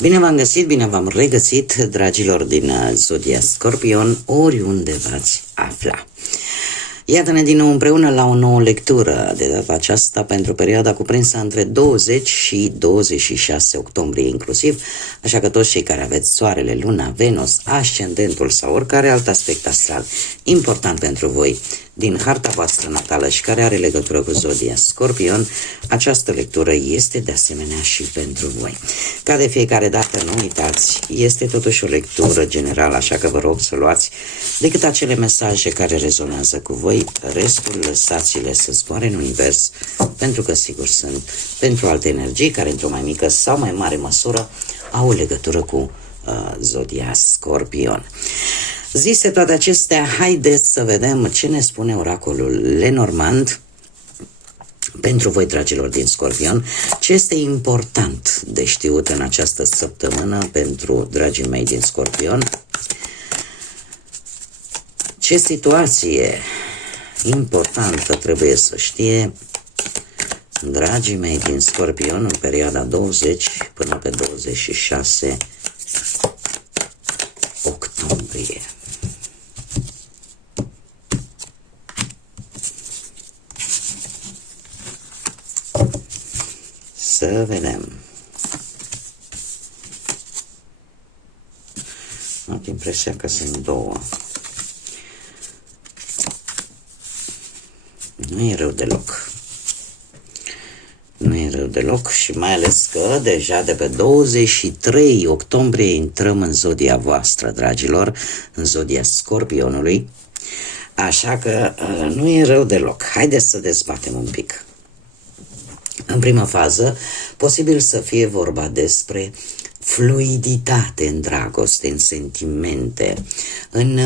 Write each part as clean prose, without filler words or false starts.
Bine v-am găsit, bine v-am regăsit, dragilor din Zodia Scorpion, oriunde v-ați afla. Iată-ne din nou împreună la o nouă lectură, de data aceasta pentru perioada cuprinsă între 20 și 26 octombrie inclusiv, așa că toți cei care aveți soarele, luna, Venus, ascendentul sau oricare alt aspect astral important pentru voi din harta voastră natală și care are legătură cu Zodia Scorpion, această lectură este de asemenea și pentru voi. Ca de fiecare dată, nu uitați, este totuși o lectură generală, așa că vă rog să luați decât acele mesaje care rezonează cu voi, restul lăsați-le să zboare în univers, pentru că sigur sunt pentru alte energii care într-o mai mică sau mai mare măsură au legătură cu Zodia Scorpion. Zise toate acestea, haideți să vedem ce ne spune oracolul Lenormand pentru voi, dragilor din Scorpion, ce este important de știut în această săptămână pentru dragii mei din Scorpion, ce situație importantă trebuie să știe dragii mei din Scorpion în perioada 20 până pe 26 octombrie. Să vedem. Am impresia că sunt două. Nu e rău deloc. Nu e rău deloc și mai ales că deja de pe 23 octombrie intrăm în zodia voastră, dragilor, în zodia Scorpionului. Așa că nu e rău deloc. Haideți să dezbatem un pic. În prima fază, posibil să fie vorba despre fluiditate în dragoste, în sentimente, în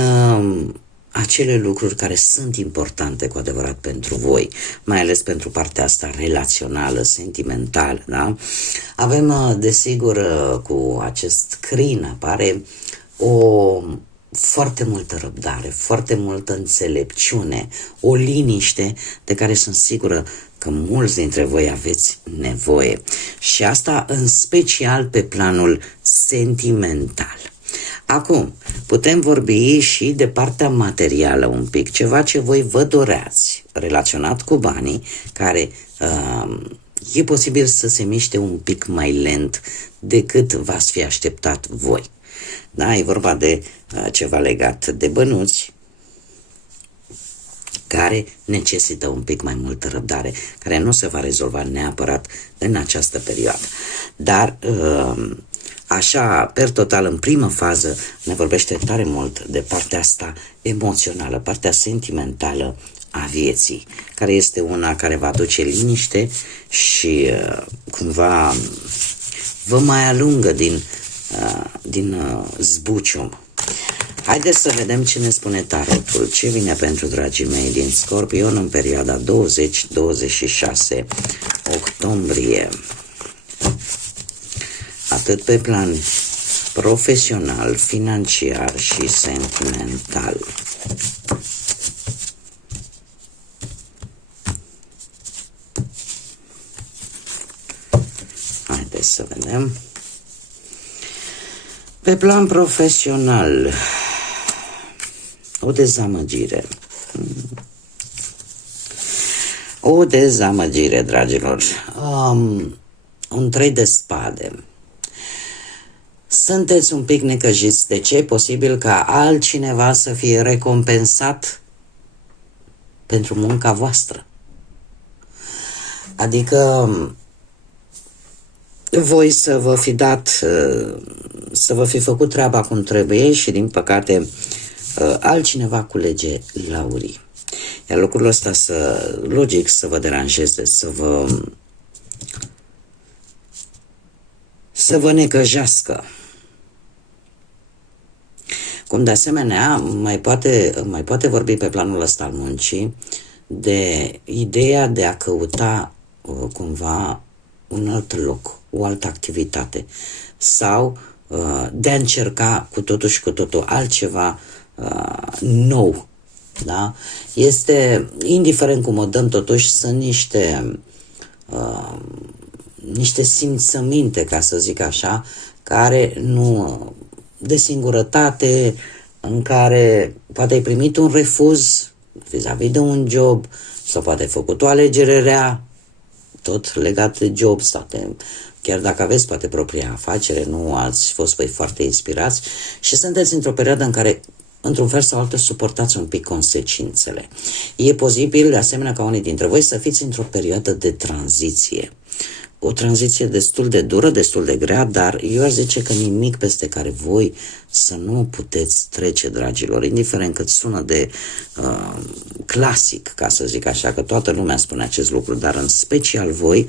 acele lucruri care sunt importante cu adevărat pentru voi, mai ales pentru partea asta relațională, sentimentală, da? Avem, desigur, cu acest crin apare o foarte multă răbdare, foarte multă înțelepciune, o liniște de care sunt sigură că mulți dintre voi aveți nevoie. Și asta în special pe planul sentimental. Acum, putem vorbi și de partea materială un pic, ceva ce voi vă doreați, relaționat cu banii, care e posibil să se miște un pic mai lent decât v-ați fi așteptat voi. Da, e vorba de ceva legat de bănuți, care necesită un pic mai multă răbdare, care nu se va rezolva neapărat în această perioadă. Dar așa, per total, în primă fază, ne vorbește tare mult de partea asta emoțională, partea sentimentală a vieții, care este una care va aduce liniște și cumva vă mai alungă din zbucium. Haideți să vedem ce ne spune tarotul, ce vine pentru dragii mei din Scorpion în perioada 20-26 octombrie. Atât pe plan profesional, financiar și sentimental. Haideți să vedem. Pe plan profesional, o dezamăgire. O dezamăgire, dragilor. Un 3 de spade. Sunteți un pic necăjiți. De ce? E posibil ca altcineva să fie recompensat pentru munca voastră. Adică voi să vă fi dat, să vă fi făcut treaba cum trebuie și din păcate altcineva culege laurii. Iar lucrul ăsta logic să vă deranjeze, să vă necăjească. Cum de asemenea mai poate vorbi pe planul ăsta al muncii de ideea de a căuta cumva un alt loc, o altă activitate sau de a încerca cu totul și cu totul altceva nou. Da? Este, indiferent cum o dăm, totuși sunt niște simțăminte, ca să zic așa, care nu, de singurătate, în care poate ai primit un refuz vis-a-vis de un job sau poate ai făcut o alegere rea, tot legat de job sau chiar dacă aveți poate propria afacere, nu ați fost voi foarte inspirați și sunteți într-o perioadă în care într-un fel sau altul suportați un pic consecințele. E posibil, de asemenea, ca unii dintre voi să fiți într-o perioadă de tranziție. O tranziție destul de dură, destul de grea, dar eu aș zice că nimic peste care voi să nu puteți trece, dragilor, indiferent cât sună de clasic, ca să zic așa, că toată lumea spune acest lucru, dar în special voi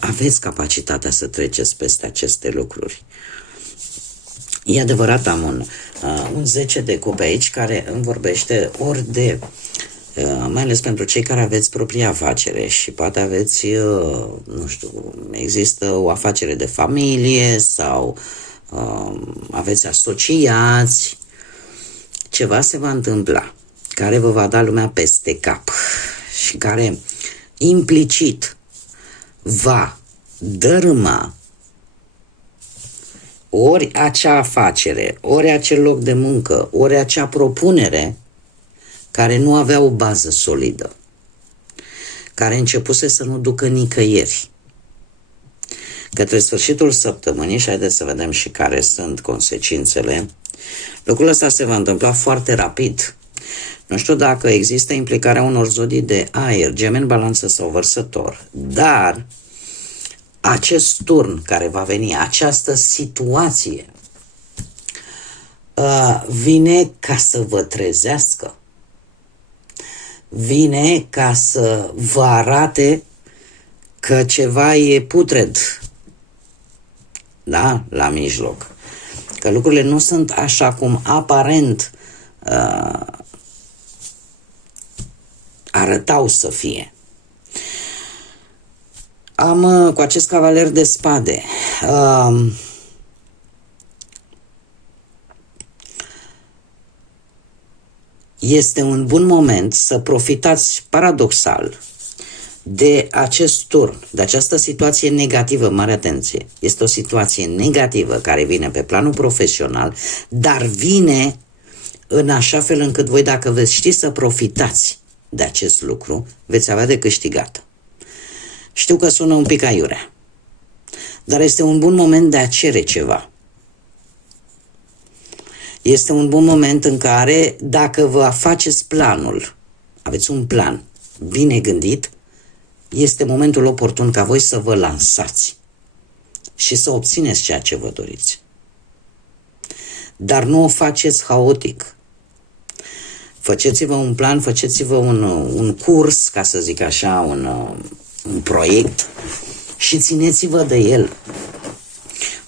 aveți capacitatea să treceți peste aceste lucruri. E adevărat, am un 10 de cupe aici care îmi vorbește ori de, mai ales pentru cei care aveți propria afacere și poate aveți, nu știu, există o afacere de familie sau aveți asociați, ceva se va întâmpla care vă va da lumea peste cap și care implicit va dărâma ori acea afacere, ori acel loc de muncă, ori acea propunere care nu avea o bază solidă, care începuse să nu ducă nicăieri. Către sfârșitul săptămânii, și haideți să vedem și care sunt consecințele, lucrul ăsta se va întâmpla foarte rapid. Nu știu dacă există implicarea unor zodii de aer, Gemeni, Balanță sau Vărsător, dar acest turn care va veni, această situație, vine ca să vă trezească. Vine ca să vă arate că ceva e putred, da, la mijloc. Că lucrurile nu sunt așa cum aparent arătau să fie. Am cu acest cavaler de spade. Este un bun moment să profitați paradoxal de acest turn, de această situație negativă, mare atenție. Este o situație negativă care vine pe planul profesional, dar vine în așa fel încât voi, dacă veți ști să profitați de acest lucru, veți avea de câștigat. Știu că sună un pic aiurea, dar este un bun moment de a cere ceva. Este un bun moment în care, dacă vă faceți planul, aveți un plan bine gândit, este momentul oportun ca voi să vă lansați și să obțineți ceea ce vă doriți. Dar nu o faceți haotic. Faceți-vă un plan, faceți-vă un curs, ca să zic așa, un proiect și țineți-vă de el.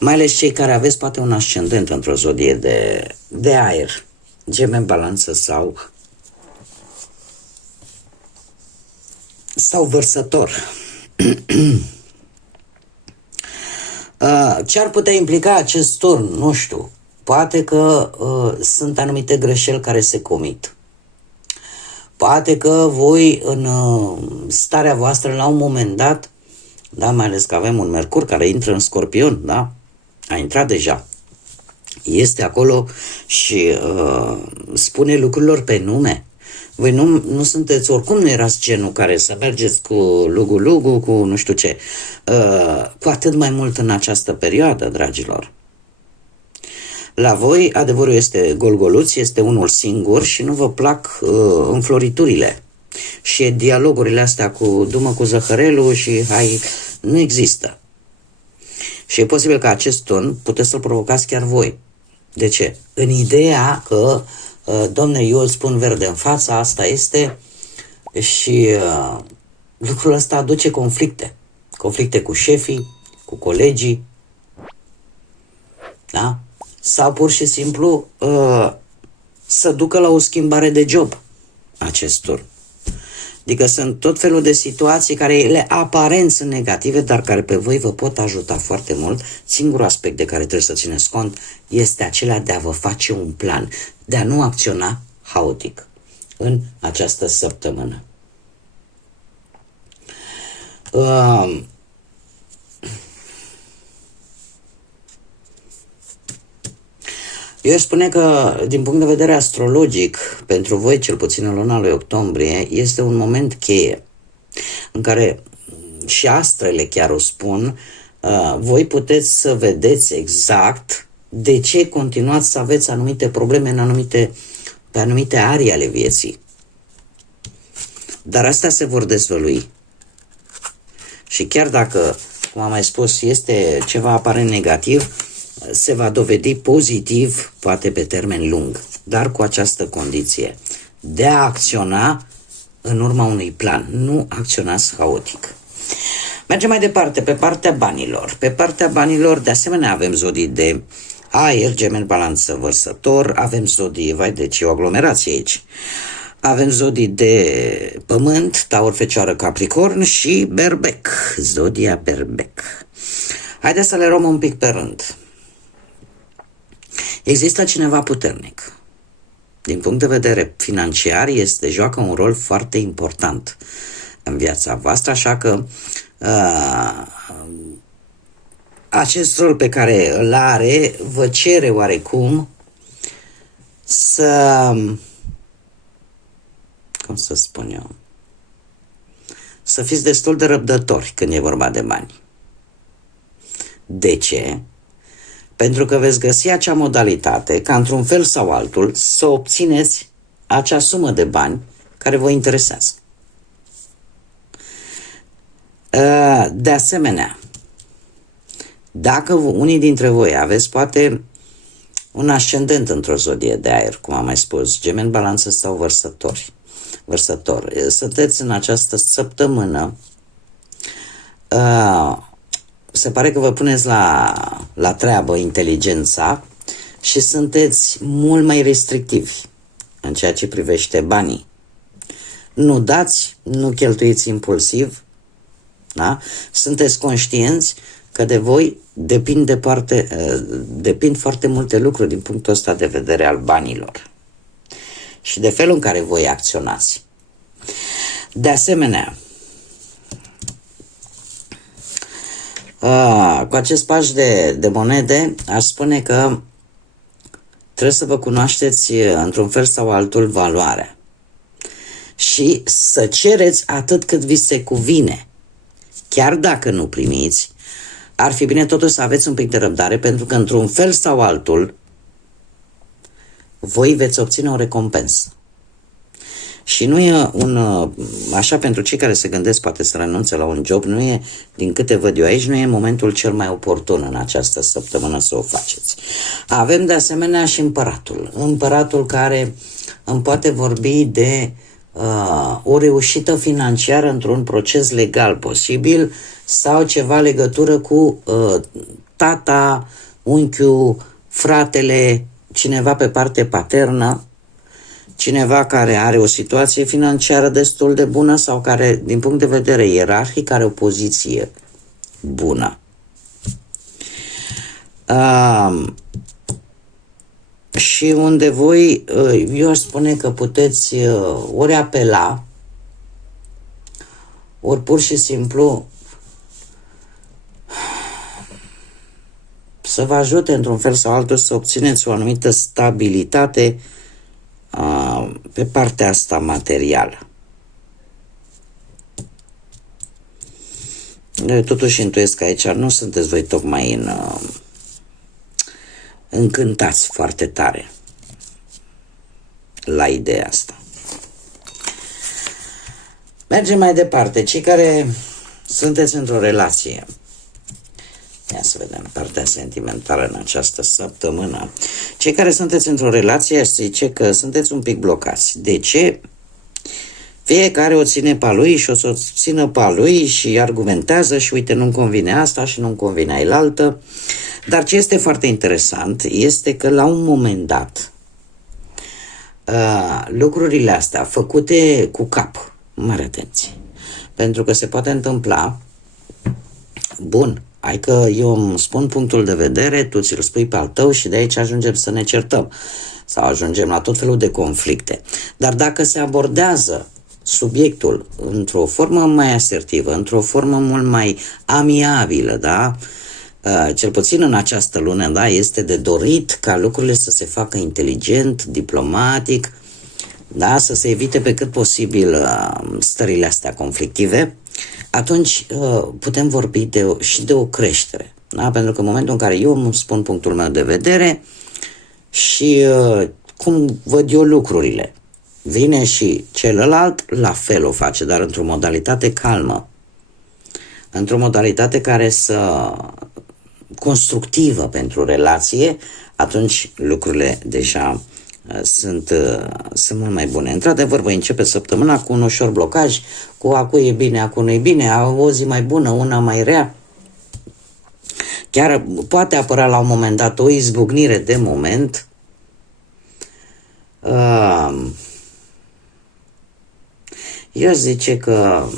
Mai ales cei care aveți poate un ascendent într-o zodie de aer, Gemeni, Balanță sau Vărsător. Ce ar putea implica acest turn? Nu știu. Poate că sunt anumite greșeli care se comit. Poate că voi, în starea voastră, la un moment dat, da, mai ales că avem un Mercur care intră în Scorpion, da? A intrat deja. Este acolo și spune lucrurilor pe nume. Voi nu sunteți, oricum nu erați genul care să mergeți cu lugu-lugu, cu nu știu ce. Cu atât mai mult în această perioadă, dragilor. La voi, adevărul este golgoluț, este unul singur și nu vă plac înfloriturile. Și dialogurile astea cu du-mă cu zăhărelul și hai, nu există. Și e posibil că acest ton puteți să-l provocați chiar voi. De ce? În ideea că, domne, eu îl spun verde în fața, asta este, și lucrul ăsta aduce conflicte. Conflicte cu șefii, cu colegii, da? Sau pur și simplu să ducă la o schimbare de job acest turn. Adică sunt tot felul de situații care ele aparent sunt negative, dar care pe voi vă pot ajuta foarte mult. Singurul aspect de care trebuie să țineți cont este acela de a vă face un plan, de a nu acționa haotic în această săptămână. Eu spune că, din punct de vedere astrologic, pentru voi, cel puțin în luna lui octombrie, este un moment cheie în care, și astrele chiar o spun, voi puteți să vedeți exact de ce continuați să aveți anumite probleme pe anumite arii ale vieții. Dar astea se vor dezvălui. Și chiar dacă, cum am mai spus, este ceva aparent negativ, se va dovedi pozitiv, poate pe termen lung, dar cu această condiție de a acționa în urma unui plan, nu acționați haotic. Mergem mai departe, pe partea banilor. Pe partea banilor, de asemenea, avem zodii de aer, Gemeni, Balanță, Vărsător, avem zodii, deci e o aglomerație aici. Avem zodii de pământ, Taur, Fecioară, Capricorn și Berbec, zodia Berbec. Haideți să le luăm un pic pe rând. Există cineva puternic. Din punct de vedere financiar, joacă un rol foarte important în viața voastră, așa că acest rol pe care îl are vă cere oarecum să spun eu, să fiți destul de răbdători când e vorba de bani. De ce? Pentru că veți găsi acea modalitate ca într-un fel sau altul să obțineți acea sumă de bani care vă interesează. De asemenea, dacă unii dintre voi aveți poate un ascendent într-o zodie de aer, cum am mai spus, Gemeni, Balanță sau Vărsător, sunteți în această săptămână, se pare că vă puneți la treabă inteligența și sunteți mult mai restrictivi în ceea ce privește banii. Nu dați, nu cheltuiți impulsiv, da? Sunteți conștienți că de voi depind foarte multe lucruri din punctul ăsta de vedere al banilor și de felul în care voi acționați. De asemenea, cu acest paș de monede, aș spune că trebuie să vă cunoașteți într-un fel sau altul valoarea și să cereți atât cât vi se cuvine. Chiar dacă nu primiți, ar fi bine totuși să aveți un pic de răbdare, pentru că într-un fel sau altul voi veți obține o recompensă. Și nu e așa, pentru cei care se gândesc poate să renunțe la un job, nu e, din câte văd eu aici, nu e momentul cel mai oportun în această săptămână să o faceți. Avem de asemenea și împăratul care îmi poate vorbi de o reușită financiară într-un proces legal posibil sau ceva legătură cu tata, unchiul, fratele, cineva pe parte paternă, cineva care are o situație financiară destul de bună sau care, din punct de vedere ierarhic, are o poziție bună. Și unde voi, eu aș spune că puteți ori apela, ori pur și simplu să vă ajute într-un fel sau altul să obțineți o anumită stabilitate pe partea asta materială. Eu totuși intuiesc că aici nu sunteți voi tocmai încântați foarte tare la ideea asta. Mergem mai departe. Cei care sunteți într-o relație, ia să vedem partea sentimentală în această săptămână. Cei care sunteți într-o relație, aș zice că sunteți un pic blocați. De ce? Fiecare o ține pe lui și o să o țină pe lui și argumentează și uite, nu-mi convine asta și nu-mi convine ailaltă. Dar ce este foarte interesant este că la un moment dat lucrurile astea făcute cu cap, mare atenție, pentru că se poate întâmpla, bun, hai că eu îmi spun punctul de vedere, tu ți-l spui pe al tău și de aici ajungem să ne certăm sau ajungem la tot felul de conflicte. Dar dacă se abordează subiectul într-o formă mai asertivă, într-o formă mult mai amiabilă, da? cel puțin în această lună, da, este de dorit ca lucrurile să se facă inteligent, diplomatic, da, să se evite pe cât posibil stările astea conflictive. Atunci putem vorbi și de o creștere, da? Pentru că în momentul în care eu îmi spun punctul meu de vedere și cum văd eu lucrurile, vine și celălalt, la fel o face, dar într-o modalitate calmă, într-o modalitate care să constructivă pentru relație, atunci lucrurile deja sunt mult mai bune. Într-adevăr, voi începe săptămâna cu un ușor blocaj, cu acu e bine, acu nu e bine, o zi mai bună, una mai rea. Chiar poate apărea la un moment dat o izbucnire de moment. Eu zice că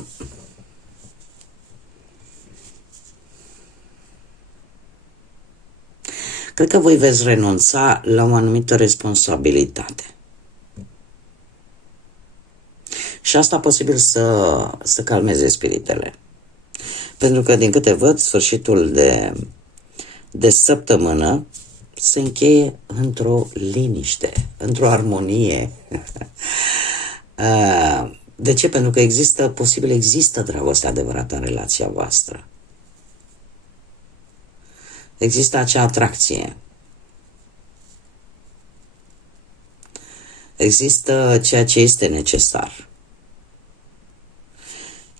cred că voi veți renunța la o anumită responsabilitate. Și asta posibil să calmeze spiritele. Pentru că, din câte văd, sfârșitul de săptămână se încheie într-o liniște, într-o armonie. De ce? Pentru că există dragoste adevărată în relația voastră. Există acea atracție. Există ceea ce este necesar.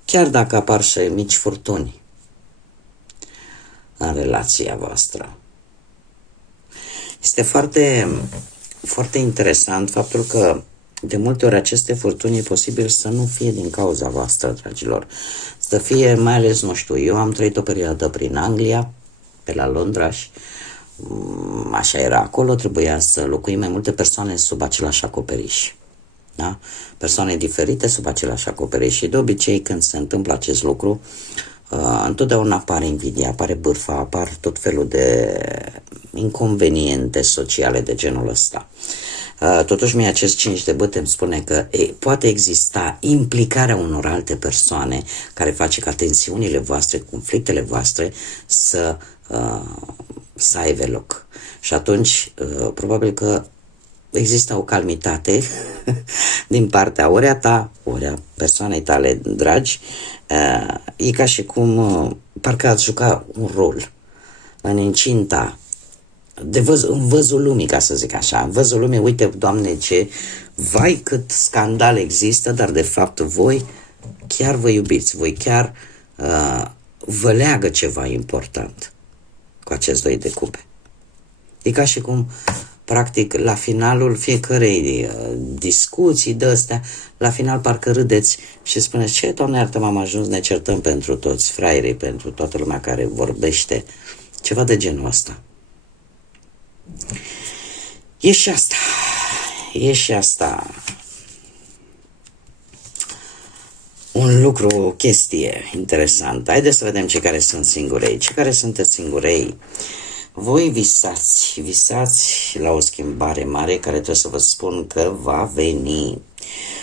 Chiar dacă apar și mici furtuni în relația voastră. Este foarte, foarte interesant faptul că de multe ori aceste furtuni e posibil să nu fie din cauza voastră, dragilor. Să fie, mai ales, nu știu, eu am trăit o perioadă prin Anglia, pe la Londra și așa era acolo, trebuia să locuim mai multe persoane sub același acoperiș. Da? Persoane diferite sub același acoperiș și de obicei când se întâmplă acest lucru, întotdeauna apare invidia, apare bârfa, apar tot felul de inconveniente sociale de genul ăsta. Totuși mie acest 5 de bâte îmi spune că poate exista implicarea unor alte persoane care face ca tensiunile voastre, conflictele voastre să aibă loc. Și atunci probabil că există o calmitate din partea ori a ta, ori a persoanei tale dragi. E ca și cum parcă ați juca un rol în incinta în văzul lumii, ca să zic așa. În văzul lumii, uite, Doamne, vai cât scandal există, dar de fapt voi chiar vă iubiți, voi chiar vă leagă ceva important cu acest 2 de cupe. E ca și cum, practic, la finalul fiecărei discuții de astea, la final parcă râdeți și spuneți, ce, Doamne, iartă, am ajuns, ne certăm pentru toți fraierii, pentru toată lumea care vorbește, ceva de genul ăsta. E și asta un lucru, o chestie interesantă. Haideți să vedem cei care sunt singurei. Cei care sunteți singurei, voi visați la o schimbare mare care trebuie să vă spun că va veni.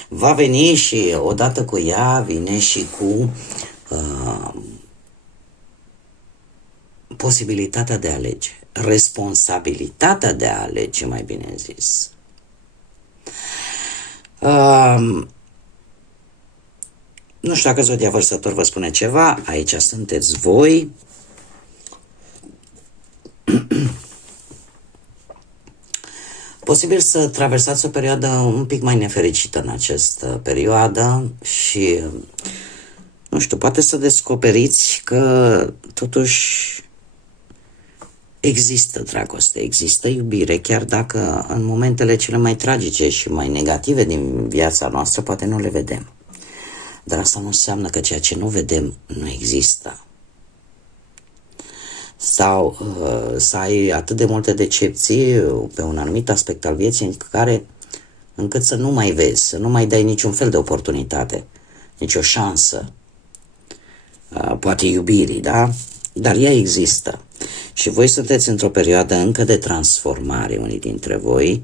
Va veni și odată cu ea vine și cu posibilitatea de a alege. Responsabilitatea de a alege, mai bine zis. Nu știu dacă Zodia Vărsător vă spune ceva, aici sunteți voi. Posibil să traversați o perioadă un pic mai nefericită în această perioadă și, nu știu, poate să descoperiți că totuși există dragoste, există iubire, chiar dacă în momentele cele mai tragice și mai negative din viața noastră poate nu le vedem. Dar asta nu înseamnă că ceea ce nu vedem nu există. Sau să ai atât de multe decepții pe un anumit aspect al vieții încât să nu mai vezi, să nu mai dai niciun fel de oportunitate, nicio șansă, poate iubirii, da? Dar ea există. Și voi sunteți într-o perioadă încă de transformare, unii dintre voi,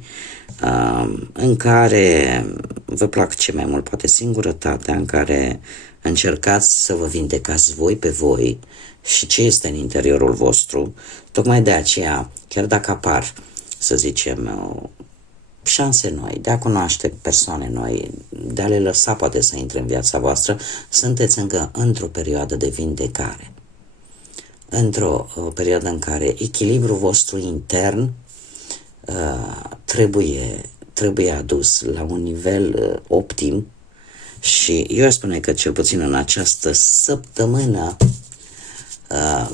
în care vă place mai mult, poate singurătatea, în care încercați să vă vindecați voi pe voi și ce este în interiorul vostru. Tocmai de aceea, chiar dacă apar, să zicem, șanse noi, de a cunoaște persoane noi, de a le lăsa poate să intre în viața voastră, sunteți încă într-o perioadă de vindecare. Într-o perioadă în care echilibrul vostru intern trebuie adus la un nivel optim și eu aș spune că cel puțin în această săptămână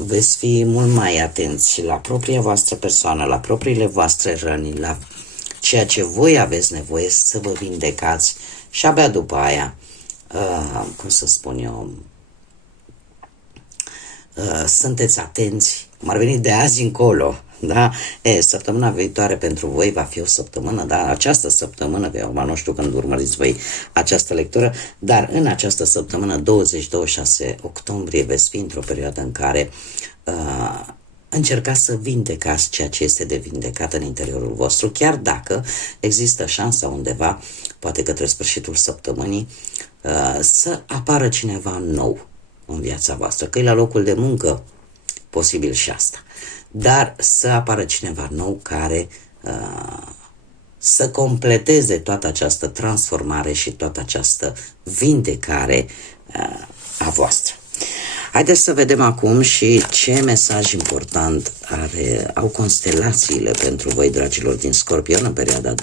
veți fi mult mai atenți la propria voastră persoană, la propriile voastre răni, la ceea ce voi aveți nevoie să vă vindecați și abia după aia, cum să spun eu, sunteți atenți, cum ar veni de azi încolo, da? Săptămâna viitoare pentru voi va fi o săptămână, da? Această săptămână, că eu nu știu când urmăriți voi această lectură, dar în această săptămână, 20-26 octombrie, veți fi într-o perioadă în care încercați să vindecați ceea ce este de vindecat în interiorul vostru, chiar dacă există șansa undeva, poate către sfârșitul săptămânii, să apară cineva nou în viața voastră, că e la locul de muncă, posibil și asta, dar să apară cineva nou care să completeze toată această transformare și toată această vindecare a voastră. Haideți să vedem acum și ce mesaj important au constelațiile pentru voi, dragilor din Scorpion, în perioada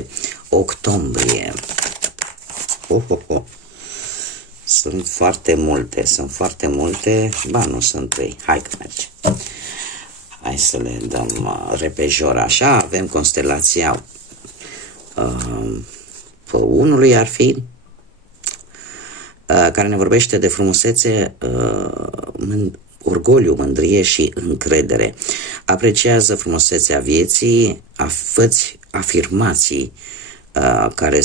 20-26 octombrie. Sunt foarte multe, ba nu sunt 3, hai că merge. Hai să le dăm repejor așa, avem constelația unului ar fi, care ne vorbește de frumusețe, orgoliu, mândrie și încredere. Apreciază frumusețea vieții, fă-ți afirmații care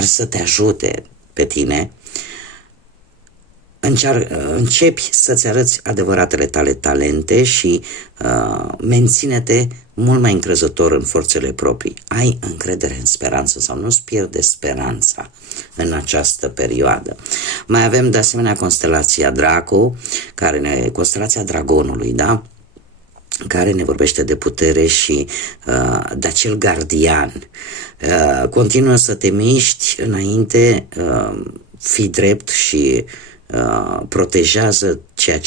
să te ajute pe tine. Începi să-ți arăți adevăratele tale talente și menține-te mult mai încrezător în forțele proprii. Ai încredere în speranță sau nu-ți pierde speranța în această perioadă. Mai avem de asemenea constelația Draco, constelația Dragonului, da? Care ne vorbește de putere și de acel gardian. Continuă să te miști înainte, fii drept și protejează ceea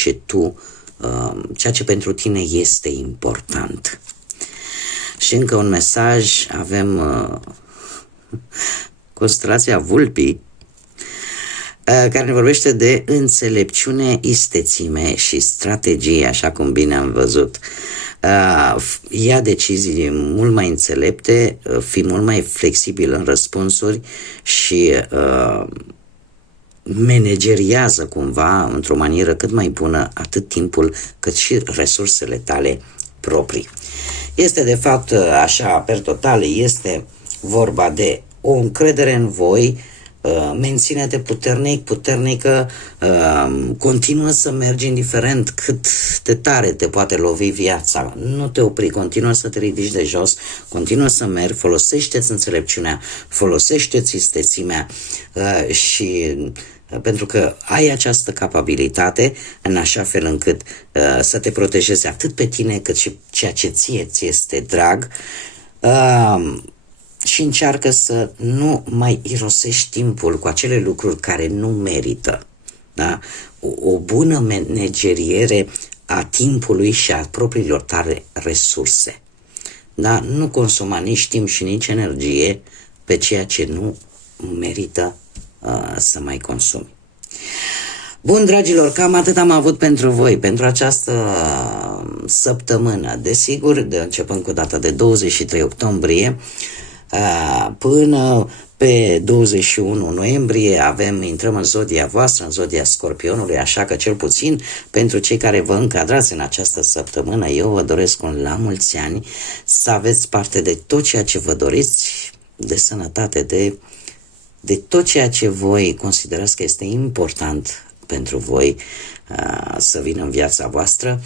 ce pentru tine este important. Și încă un mesaj, avem constelația Vulpii, care ne vorbește de înțelepciune, istețime și strategie, așa cum bine am văzut. Ia decizii mult mai înțelepte, fii mult mai flexibil în răspunsuri și manageriază cumva într-o manieră cât mai bună atât timpul cât și resursele tale proprii. Este de fapt așa, per total, este vorba de o încredere în voi, menține-te puternică, continuă să mergi indiferent cât de tare te poate lovi viața, nu te opri, continuă să te ridici de jos, continuă să mergi, folosește-ți înțelepciunea, folosește-ți istețimea și pentru că ai această capabilitate în așa fel încât să te protejezi atât pe tine cât și ceea ce ție ți este drag, și încearcă să nu mai irosești timpul cu acele lucruri care nu merită. Da? O bună manageriere a timpului și a propriilor tale resurse. Da? Nu consuma nici timp și nici energie pe ceea ce nu merită să mai consumi. Bun, dragilor, cam atât am avut pentru voi, pentru această săptămână. Desigur, începând cu data de 23 octombrie, până pe 21 noiembrie intrăm în zodia voastră, în zodia Scorpionului, așa că cel puțin pentru cei care vă încadrați în această săptămână, eu vă doresc un la mulți ani, să aveți parte de tot ceea ce vă doriți, de sănătate, de tot ceea ce voi considerați că este important pentru voi să vină în viața voastră.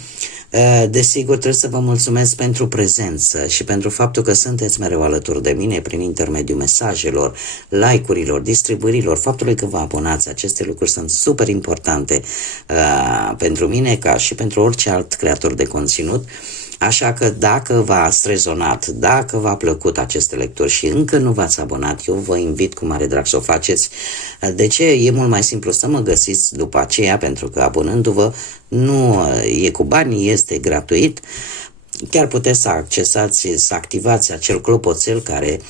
Desigur, trebuie să vă mulțumesc pentru prezență și pentru faptul că sunteți mereu alături de mine prin intermediul mesajelor, like-urilor, distribuirilor, faptului că vă abonați. Aceste lucruri sunt super importante pentru mine ca și pentru orice alt creator de conținut. Așa că dacă v-ați rezonat, dacă v-a plăcut aceste lecturi și încă nu v-ați abonat, eu vă invit cu mare drag să o faceți. De ce? E mult mai simplu să mă găsiți după aceea, pentru că abonându-vă nu e cu bani, este gratuit. Chiar puteți să accesați, să activați acel clopoțel care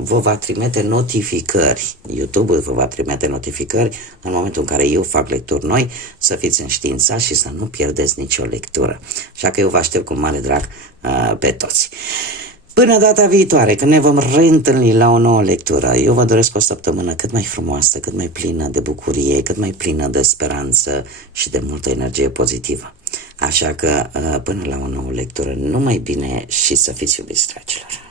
vă va trimite notificări. YouTube vă va trimite notificări în momentul în care eu fac lecturi noi, să fiți înștiințați și să nu pierdeți nicio lectură. Așa că eu vă aștept cu mare drag pe toți. Până data viitoare, când ne vom reîntâlni la o nouă lectură, eu vă doresc o săptămână cât mai frumoasă, cât mai plină de bucurie, cât mai plină de speranță și de multă energie pozitivă. Așa că, până la o nouă lectură, numai bine și să fiți iubiți, dragilor!